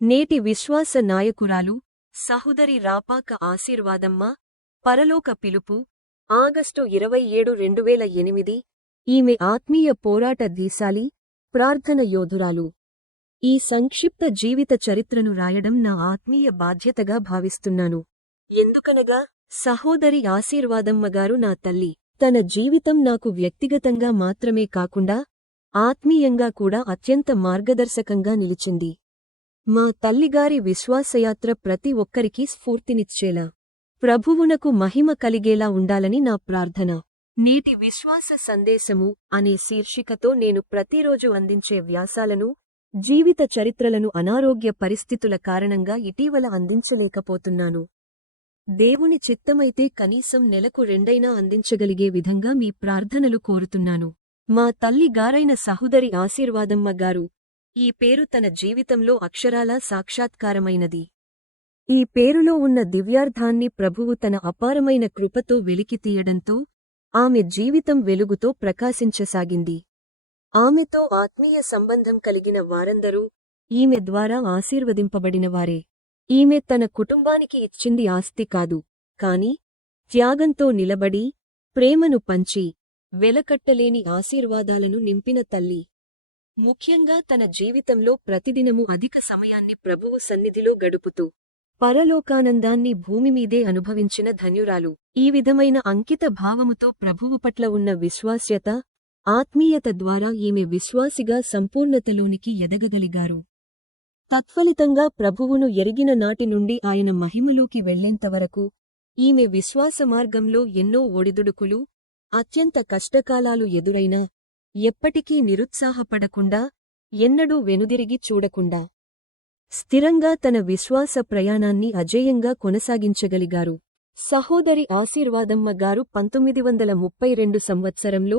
నేటి విశ్వాస నాయకురాలు సహోదరి రాపాక ఆశీర్వాదమ్మ పరలోక పిలుపు ఆగస్టు ఇరవై ఏడు రెండువేల ఎనిమిది ఈమె ఆత్మీయ పోరాట దీశాలి ప్రార్థన యోధురాలు. ఈ సంక్షిప్త జీవిత చరిత్రను రాయడం నా ఆత్మీయ బాధ్యతగా భావిస్తున్నాను. ఎందుకనగా సహోదరి ఆశీర్వాదమ్మగారు నా తల్లి. తన జీవితం నాకు వ్యక్తిగతంగా మాత్రమే కాకుండా ఆత్మీయంగా కూడా అత్యంత మార్గదర్శకంగా నిలిచింది. మా తల్లిగారి విశ్వాసయాత్ర ప్రతి ఒక్కరికీ స్ఫూర్తినిచ్చేలా. ప్రభువునకు మహిమ కలిగేలా ఉండాలని నా ప్రార్థన. నేటి విశ్వాస సందేశము అనే శీర్షికతో నేను ప్రతిరోజు అందించే వ్యాసాలను జీవిత చరిత్రలను అనారోగ్య పరిస్థితుల కారణంగా ఇటీవల అందించలేకపోతున్నాను. దేవుని చిత్తమైతే కనీసం నెలకు రెండైనా అందించగలిగే విధంగా మీ ప్రార్థనలు కోరుతున్నాను. మా తల్లి గారైన సహోదరి ఆశీర్వాదమ్మ గారు ఈ పేరు తన జీవితంలో అక్షరాలా సాక్షాత్కారమైనది. ఈ పేరులో ఉన్న దివ్యార్థాన్ని ప్రభువు తన అపారమైన కృపతో వెలికితీయడంతో ఆమె జీవితం వెలుగుతో ప్రకాశించసాగింది. ఆమెతో ఆత్మీయ సంబంధం కలిగిన వారందరూ ఈమె ద్వారా ఆశీర్వదింపబడినవారే. ఈమె తన కుటుంబానికి ఇచ్చింది ఆస్తి కాదు కాని త్యాగంతో నిలబడి ప్రేమను పంచి వెలకట్టలేని ఆశీర్వాదాలను నింపిన తల్లి. ముఖ్యంగా తన జీవితంలో ప్రతిదినము అధిక సమయాన్ని ప్రభువు సన్నిధిలో గడుపుతూ పరలోకానందాన్ని భూమిమీదే అనుభవించిన ధన్యురాలు. ఈ విధమైన అంకిత భావముతో ప్రభువు పట్ల ఉన్న విశ్వాస్యత ఆత్మీయత ద్వారా ఈమె విశ్వాసిగా సంపూర్ణతలోనికి ఎదగగలిగారు. తత్ఫలితంగా ప్రభువును ఎరిగిన నాటి నుండి ఆయన మహిమలోకి వెళ్ళేంతవరకు ఈమె విశ్వాస మార్గంలో ఎన్నో ఒడిదుడుకులు అత్యంత కష్టకాలాలు ఎదురైనా ఎప్పటికీ నిరుత్సాహపడకుండా ఎన్నడూ వెనుదిరిగి చూడకుండా స్థిరంగా తన విశ్వాస ప్రయాణాన్ని అజేయంగా కొనసాగించగలిగారు. సహోదరి ఆశీర్వాదమ్మ గారు పంతొమ్మిది వందల ముప్పై రెండు సంవత్సరంలో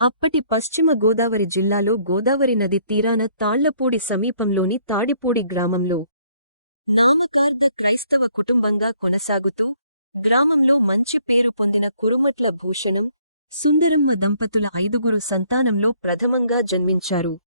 అప్పటి పశ్చిమ గోదావరి జిల్లాలో గోదావరి నది తీరాన తాళ్ళపూడి సమీపంలోని తాడిపూడి గ్రామంలో నామకార్థ క్రైస్తవ కుటుంబంగా కొనసాగుతూ గ్రామంలో మంచి పేరు పొందిన కురుమట్ల భూషణం సుందరమ్మ దంపతుల ఐదుగురు సంతానంలో ప్రథమంగా జన్మించారు.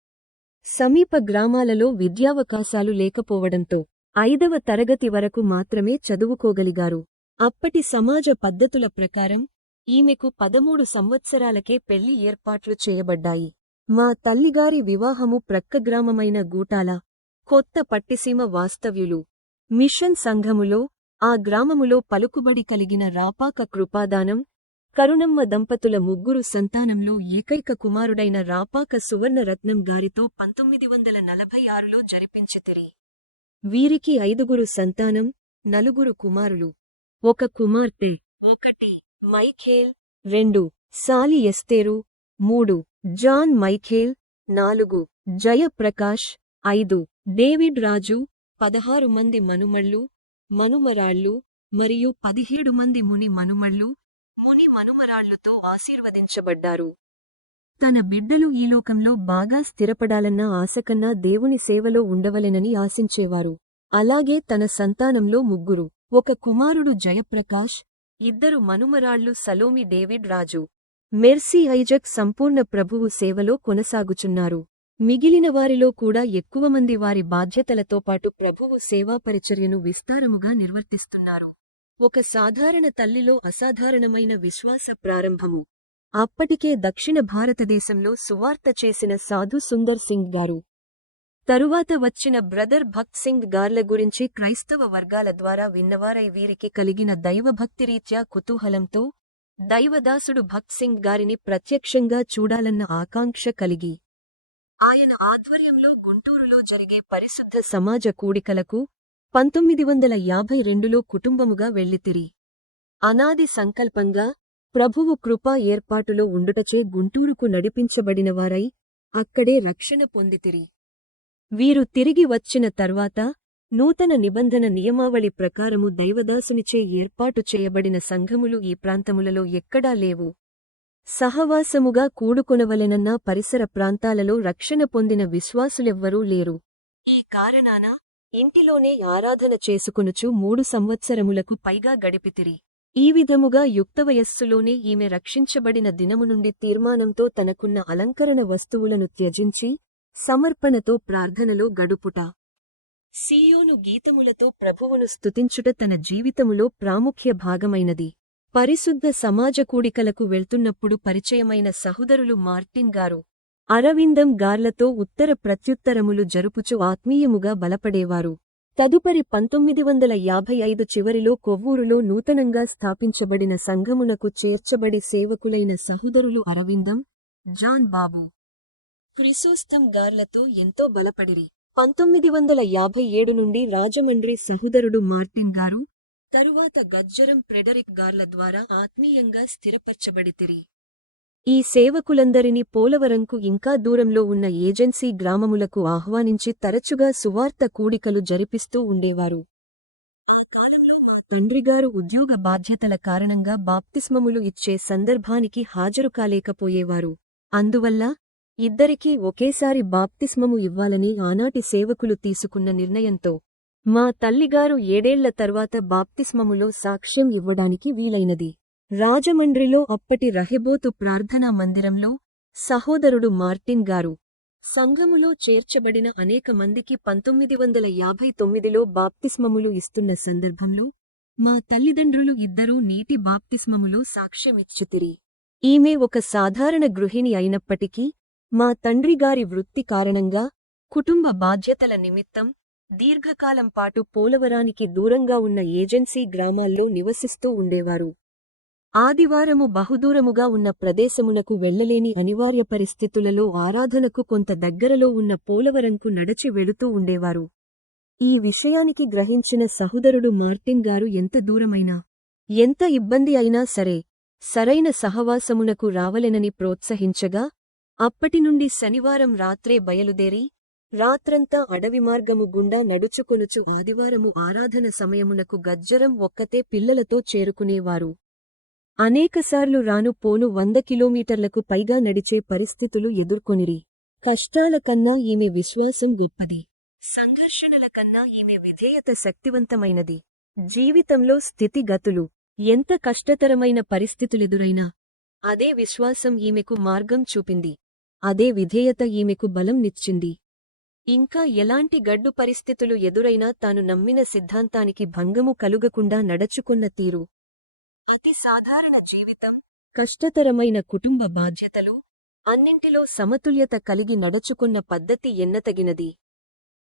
సమీప గ్రామాలలో విద్యావకాశాలు లేకపోవడంతో ఐదవ తరగతి వరకు మాత్రమే చదువుకోగలిగారు. అప్పటి సమాజ పద్ధతుల ప్రకారం ఈమెకు పదమూడు సంవత్సరాలకే పెళ్ళి ఏర్పాట్లు చేయబడ్డాయి. మా తల్లిగారి వివాహము ప్రక్క గ్రామమైన గూటాల కొత్త పట్టిసీమ వాస్తవ్యులు మిషన్ సంఘములో ఆ గ్రామములో పలుకుబడి కలిగిన రాపాక కృపాదానం కరుణమ్మ దంపతుల ముగ్గురు సంతానంలో ఏకైక కుమారుడైన రాపాక సువర్ణరత్నం గారితో పంతొమ్మిది వందల నలభై ఆరులో జరిపించితిరి. వీరికి ఐదుగురు సంతానం నలుగురు కుమారులు. ఒక కుమార్తె ఒకటి మైఖేల్ రెండు సాలి ఎస్తేరు మూడు జాన్ మైఖేల్ నాలుగు జయప్రకాష్ ఐదు డేవిడ్ రాజు పదహారు మంది మనుమళ్ళు మనుమరాళ్ళు మరియు పదిహేడు మంది ముని మనుమళ్ళు ముని మనుమరాళ్ళుతో ఆశీర్వదించబడ్డారు. తన బిడ్డలు ఈ లోకంలో బాగా స్థిరపడాలన్న ఆశకన్నా దేవుని సేవలో ఉండవలెనని ఆశించేవారు. అలాగే తన సంతానంలో ముగ్గురు ఒక కుమారుడు జయప్రకాష్ ఇద్దరు మనుమరాళ్ళు Salome David Raju. Mercy Isaac సంపూర్ణ ప్రభువు సేవలో కొనసాగుచున్నారు. మిగిలిన వారిలో కూడా ఎక్కువ మంది వారి బాధ్యతలతో పాటు ప్రభువు సేవా పరిచర్యను విస్తారముగా నిర్వర్తిస్తున్నారు. ఒక సాధారణ తల్లిలో అసాధారణమైన విశ్వాస ప్రారంభము. అప్పటికే దక్షిణ భారతదేశంలో సువార్త చేసిన సాధు సుందర్ సింగ్ గారు. తరువాత వచ్చిన బ్రదర్ భక్త్ సింగ్ గార్ల గురించి క్రైస్తవ వర్గాల ద్వారా విన్నవారై వీరికి కలిగిన దైవభక్తిరీత్యా కుతూహలంతో దైవదాసుడు భక్త్ సింగ్ గారిని ప్రత్యక్షంగా చూడాలన్న ఆకాంక్ష కలిగి. ఆయన ఆధ్వర్యంలో గుంటూరులో జరిగే పరిశుద్ధ సమాజ కూడికలకు పంతొమ్మిది వందల యాభై రెండులో కుటుంబముగా వెళ్ళితిరి అనాది సంకల్పంగా ప్రభువు కృపా ఏర్పాటులో ఉండుటచే గుంటూరుకు నడిపించబడినవారై అక్కడే రక్షణ పొందితిరి. వీరు తిరిగి వచ్చిన తర్వాత నూతన నిబంధన నియమావళి ప్రకారము దైవదాసునిచే ఏర్పాటు చేయబడిన సంఘములు ఈ ప్రాంతములలో ఎక్కడా లేవు. సహవాసముగా కూడుకొనవలెనన్న పరిసర ప్రాంతాలలో రక్షణ పొందిన విశ్వాసులెవ్వరూ లేరు. ఈ కారణాన ఇంటిలోనే ఆరాధన చేసుకొనుచు మూడు సంవత్సరములకు పైగా గడిపితిరి. ఈ విధముగా యుక్తవయస్సులోనే ఈమె రక్షించబడిన దినము నుండి తీర్మానంతో తనకున్న అలంకరణ వస్తువులను త్యజించి సమర్పణతో ప్రార్థనలో గడుపుట. సీయోను గీతములతో ప్రభువును స్తుతించుట తన జీవితములో ప్రాముఖ్య భాగమైనది. పరిశుద్ధ సమాజ కూడికలకు వెళ్తున్నప్పుడు పరిచయమైన సహోదరులు మార్టిన్ గారు అరవిందం గార్లతో ఉత్తర ప్రత్యుత్తరములు జరుపుచు ఆత్మీయముగా బలపడేవారు. తదుపరి పంతొమ్మిది వందల యాభై ఐదు చివరిలో కొవ్వూరులో నూతనంగా స్థాపించబడిన సంఘమునకు చేర్చబడి సేవకులైన సహోదరులు అరవిందం జాన్ బాబు. క్రిసోస్తం గార్లతో ఎంతో బలపడిరి. పంతొమ్మిది వందల యాభై ఏడు నుండి రాజమండ్రి సహోదరుడు మార్టిన్ గారు తరువాత గజ్జరం ఫ్రెడరిక్ గార్ల ద్వారా ఆత్మీయంగా స్థిరపరచబడితిరి. ఈ సేవకులందరినీ పోలవరంకు ఇంకా దూరంలో ఉన్న ఏజెన్సీ గ్రామములకు ఆహ్వానించి తరచుగా సువార్త కూడికలు జరిపిస్తూ ఉండేవారు. ఈ కాలంలో మా తండ్రిగారు ఉద్యోగ బాధ్యతల కారణంగా బాప్తిస్మములు ఇచ్చే సందర్భానికి హాజరు కాలేకపోయేవారు. అందువల్ల ఇద్దరికీ ఒకేసారి బాప్తిస్మము ఇవ్వాలని ఆనాటి సేవకులు తీసుకున్న నిర్ణయంతో మా తల్లిగారు ఏడేళ్ళ తర్వాత బాప్తిస్మములో సాక్ష్యం ఇవ్వడానికి వీలైనది. రాజమండ్రిలో అప్పటి రహెబోతు ప్రార్థనా మందిరంలో సహోదరుడు మార్టిన్ గారు. సంఘములో చేర్చబడిన అనేక మందికి పంతొమ్మిది వందల యాభై తొమ్మిదిలో బాప్తిస్మములు ఇస్తున్న సందర్భంలో మా తల్లిదండ్రులు ఇద్దరూ నీటి బాప్తిస్మములో సాక్ష్యమిచ్చుతిరి. ఈమె ఒక సాధారణ గృహిణి అయినప్పటికీ మా తండ్రిగారి వృత్తి కారణంగా కుటుంబ బాధ్యతల నిమిత్తం దీర్ఘకాలం పాటు పోలవరానికి దూరంగా ఉన్న ఏజెన్సీ గ్రామాల్లో నివసిస్తూ ఉండేవారు. ఆదివారము బహుదూరముగా ఉన్న ప్రదేశమునకు వెళ్ళలేని అనివార్య పరిస్థితులలో ఆరాధనకు కొంత దగ్గరలో ఉన్న పోలవరంకు నడచి వెళుతూ ఉండేవారు. ఈ విషయానికి గ్రహించిన సహోదరుడు మార్టిన్ గారు ఎంత దూరమైనా ఎంత ఇబ్బంది అయినా సరే సరైన సహవాసమునకు రావలెనని ప్రోత్సహించగా అప్పటినుండి శనివారం రాత్రే బయలుదేరి రాత్రంతా అడవి మార్గము గుండా నడుచుకొనుచు ఆదివారము ఆరాధన సమయమునకు గజ్జరం ఒక్కతే పిల్లలతో చేరుకునేవారు. అనేకసార్లు రాను పోను వంద కిలోమీటర్లకు పైగా నడిచే పరిస్థితులు ఎదుర్కొనిరి. కష్టాల కన్నా ఈమె విశ్వాసం గొప్పది. సంఘర్షణల కన్నా ఈమె విధేయత శక్తివంతమైనది. జీవితంలో స్థితిగతులు ఎంత కష్టతరమైన పరిస్థితులెదురైనా అదే విశ్వాసం ఈమెకు మార్గం చూపింది. అదే విధేయత ఈమెకు బలం నిచ్చింది. ఇంకా ఎలాంటి గడ్డు పరిస్థితులు ఎదురైనా తాను నమ్మిన సిద్ధాంతానికి భంగము కలుగకుండా నడచుకున్న తీరు. అతి సాధారణ జీవితం. కష్టతరమైన కుటుంబ బాధ్యతలు అన్నింటిలో సమతుల్యత కలిగి నడుచుకున్న పద్ధతి ఎన్నతగినది.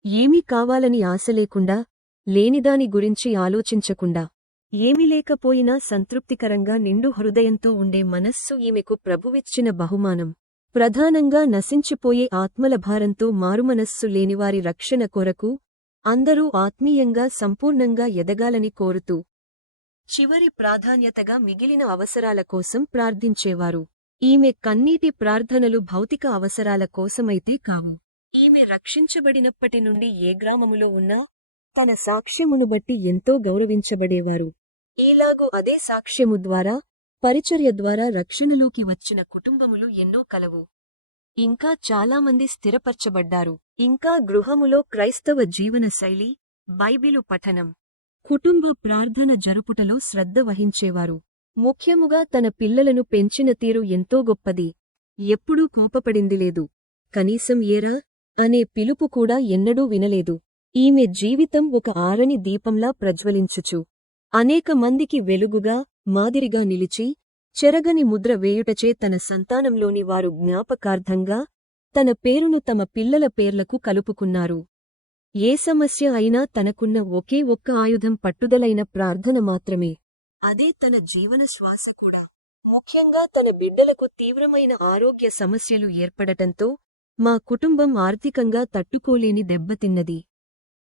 ఏమీ కావాలని ఆశలేకుండా లేనిదాని గురించి ఆలోచించకుండా ఏమీ లేకపోయినా సంతృప్తికరంగా నిండు హృదయంతో ఉండే మనస్సు ఈమెకు ప్రభువిచ్చిన బహుమానం. ప్రధానంగా నశించిపోయే ఆత్మల భారంతో మారుమనస్సు లేనివారి రక్షణ కొరకు అందరూ ఆత్మీయంగా సంపూర్ణంగా ఎదగాలని కోరుతూ చివరి ప్రాధాన్యతగా మిగిలిన అవసరాల కోసం ప్రార్థించేవారు. ఈమె కన్నీటి ప్రార్థనలు భౌతిక అవసరాల కోసమైతే కావు. ఈమె రక్షించబడినప్పటి నుండి ఏ గ్రామములో ఉన్నా తన సాక్ష్యమును బట్టి ఎంతో గౌరవించబడేవారు. ఈలాగూ అదే సాక్ష్యము ద్వారా పరిచర్య ద్వారా రక్షణలోకి వచ్చిన కుటుంబములు ఎన్నో కలవు. ఇంకా చాలామంది స్థిరపర్చబడ్డారు. ఇంకా గృహములో క్రైస్తవ జీవన శైలి బైబిలు పఠనం. కుటుంబ ప్రార్థన జరుపుటలో శ్రద్ధ వహించేవారు. ముఖ్యముగా తన పిల్లలను పెంచిన తీరు ఎంతో గొప్పది. ఎప్పుడూ కోపపడింది లేదు. కనీసం ఏరా? అనే పిలుపు కూడా ఎన్నడూ వినలేదు. ఈమె జీవితం ఒక ఆరని దీపంలా ప్రజ్వలించుచు. అనేక మందికి వెలుగుగా మాదిరిగా నిలిచి చెరగని ముద్ర వేయుటచే తన సంతానంలోని వారు జ్ఞాపకార్థంగా తన పేరును తమ పిల్లల పేర్లకు కలుపుకున్నారు. ఏ సమస్య అయినా తనకున్న ఒకే ఒక్క ఆయుధం పట్టుదలైన ప్రార్థన మాత్రమే. అదే తన జీవన శ్వాస కూడా. ముఖ్యంగా తన బిడ్డలకు తీవ్రమైన ఆరోగ్య సమస్యలు ఏర్పడటంతో మా కుటుంబం ఆర్థికంగా తట్టుకోలేని దెబ్బతిన్నది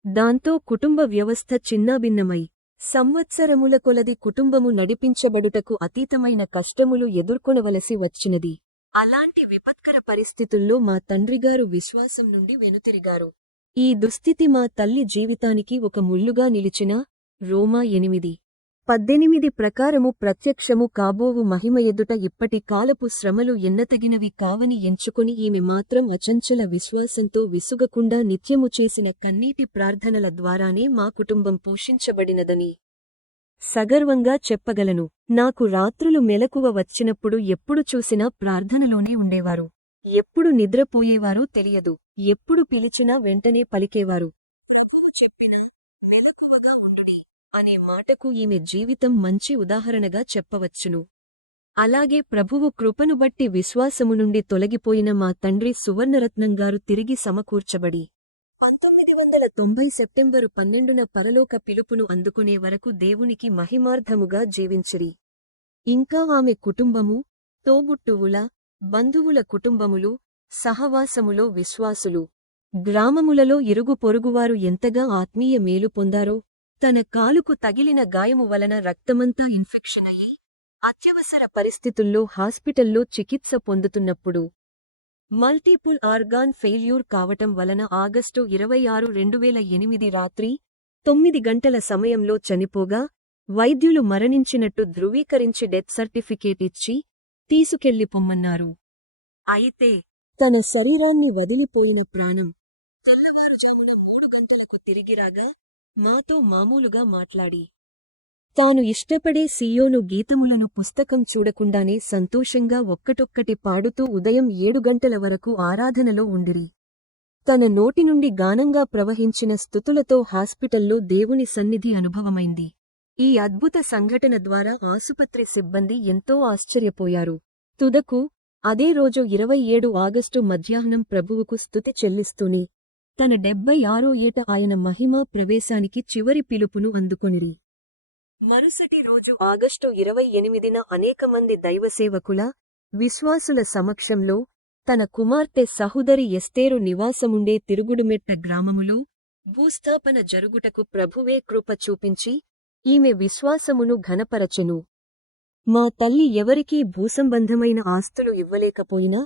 దాంతో కుటుంబ వ్యవస్థ చిన్నాభిన్నమై. సంవత్సరముల కొలది కుటుంబము నడిపించబడుటకు అతీతమైన కష్టములు ఎదుర్కొనవలసి వచ్చినది. అలాంటి విపత్కర పరిస్థితుల్లో మా తండ్రిగారు విశ్వాసం నుండి వెనుతిరిగారు. ఈ దుస్థితి మా తల్లి జీవితానికి ఒక ముల్లుగా నిలిచిన రోమా ఎనిమిది. పద్దెనిమిది ప్రకారము ప్రత్యక్షము కాబోవు మహిమ ఎదుట ఇప్పటి కాలపు శ్రమలు ఎన్నతగినవి కావని ఎంచుకుని ఈమె మాత్రం అచంచల విశ్వాసంతో విసుగకుండా నిత్యము చేసిన కన్నీటి ప్రార్థనల ద్వారానే మా కుటుంబం పోషించబడినదని సగర్వంగా చెప్పగలను. నాకు రాత్రులు మెలకువ వచ్చినప్పుడు ఎప్పుడు చూసినా ప్రార్థనలోనే ఉండేవారు. ఎప్పుడు నిద్రపోయేవారో తెలియదు. ఎప్పుడు పిలిచినా వెంటనే పలికేవారు. అనే మాటకు ఈమె జీవితం మంచి ఉదాహరణగా చెప్పవచ్చును. అలాగే ప్రభువు కృపను బట్టి విశ్వాసము నుండి తొలగిపోయిన మా తండ్రి సువర్ణరత్నం గారు తిరిగి సమకూర్చబడి పంతొమ్మిది వందల తొంభై సెప్టెంబరు పన్నెండున పరలోక పిలుపును అందుకునే వరకు దేవునికి మహిమార్థముగా జీవించిరి. ఇంకా ఆమె కుటుంబము తోబుట్టువుల బంధువుల కుటుంబములు సహవాసములో విశ్వాసులు. గ్రామములలో ఇరుగు పొరుగువారు ఎంతగా ఆత్మీయ మేలు పొందారో తన కాలుకు తగిలిన గాయము వలన రక్తమంతా ఇన్ఫెక్షన్ అయ్యి అత్యవసర పరిస్థితుల్లో హాస్పిటల్లో చికిత్స పొందుతున్నప్పుడు. మల్టీపుల్ ఆర్గాన్ ఫెయిల్యూర్ కావటం వలన ఆగస్టు ఇరవై ఆరు రెండు వేల ఎనిమిది రాత్రి తొమ్మిది గంటల సమయంలో చనిపోగా వైద్యులు మరణించినట్టు ధృవీకరించి డెత్ సర్టిఫికేట్ ఇచ్చి తీసుకెళ్ళి పొమ్మన్నారు. అయితే తన శరీరాన్ని వదిలిపోయిన ప్రాణం తెల్లవారుజామున మూడు గంటలకు తిరిగిరాగా మాతో మామూలుగా మాట్లాడి. తాను ఇష్టపడే సియోను గీతములను పుస్తకం చూడకుండానే సంతోషంగా ఒక్కటొక్కటి పాడుతూ ఉదయం ఏడు గంటల వరకు ఆరాధనలో ఉండిరి. తన నోటి నుండి గానంగా ప్రవహించిన స్థుతులతో హాస్పిటల్లో దేవుని సన్నిధి అనుభవమైంది. ఈ అద్భుత సంఘటన ద్వారా ఆసుపత్రి సిబ్బంది ఎంతో ఆశ్చర్యపోయారు. తుదకు అదే రోజు ఇరవై ఏడు ఆగస్టు మధ్యాహ్నం ప్రభువుకు స్తుతి చెల్లిస్తూనే తన డెబ్బై ఆరో ఏట ఆయన మహిమా ప్రవేశానికి చివరి పిలుపును అందుకొనిరి. మరుసటి రోజు ఆగస్టు ఇరవై ఎనిమిదిన అనేక మంది దైవసేవకుల విశ్వాసుల సమక్షంలో తన కుమార్తె సహోదరి ఎస్తేరు నివాసముండే తిరుగుడుమెట్ట గ్రామములో భూస్థాపన జరుగుటకు ప్రభువే కృప చూపించి ఈమె విశ్వాసమును ఘనపరచెను. మా తల్లి ఎవరికీ భూసంబంధమైన ఆస్తులు ఇవ్వలేకపోయినా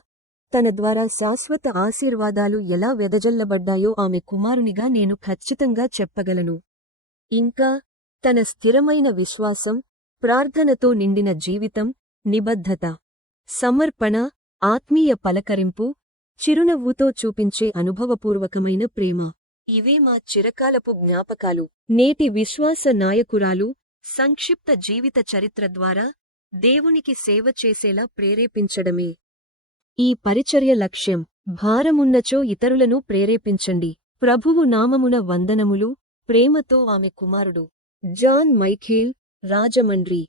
తన ద్వారా శాశ్వత ఆశీర్వాదాలు ఎలా వెదజల్లబడ్డాయో ఆమె కుమారునిగా నేను ఖచ్చితంగా చెప్పగలను. ఇంకా తన స్థిరమైన విశ్వాసం ప్రార్థనతో నిండిన జీవితం నిబద్ధత సమర్పణ ఆత్మీయ పలకరింపు చిరునవ్వుతో చూపించే అనుభవపూర్వకమైన ప్రేమ. ఇవే మా చిరకాలపు జ్ఞాపకాలు. నేటి విశ్వాస నాయకురాలు సంక్షిప్త జీవిత చరిత్ర ద్వారా దేవునికి సేవ చేసేలా ప్రేరేపించడమే. ఈ పరిచర్య లక్ష్యం భారమున్నచో ఇతరులను ప్రేరేపించండి. ప్రభువు నామమున వందనములు ప్రేమతో ఆమె కుమారుడు. John Michael Rajahmundry.